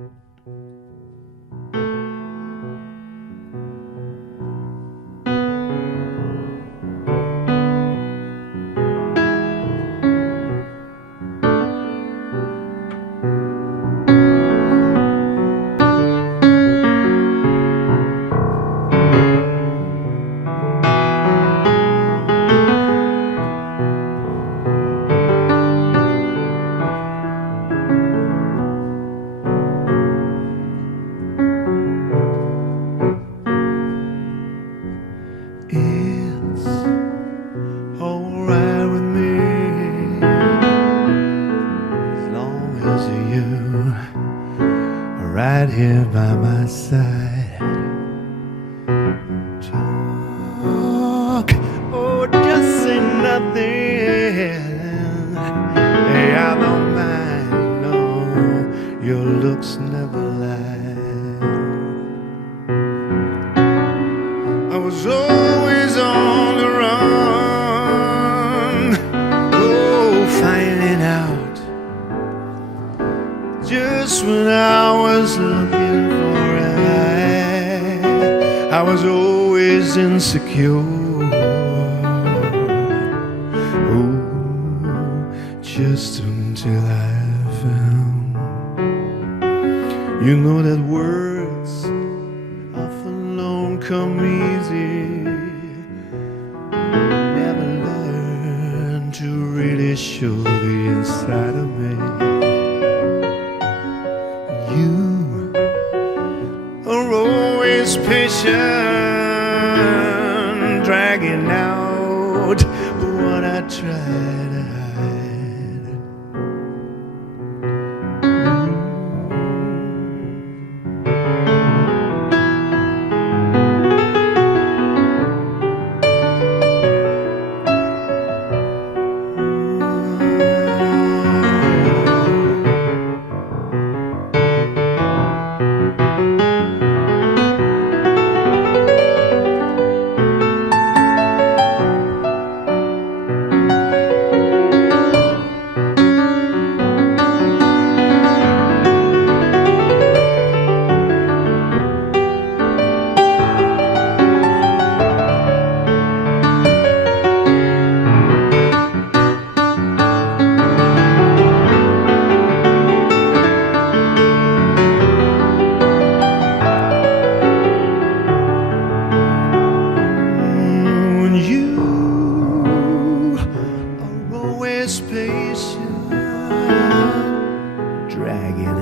It's alright with me as long as you are right here by my side. Talk or just say nothing. Hey, I don't mind, no, your looks never lie. I was always on the run, oh, finding out just when I was looking for a high. I was always insecure, oh, just until I found, you know, that words come easy, never learn to really show the inside of me. You are always patient, dragging out what I try to hide. Patient, dragging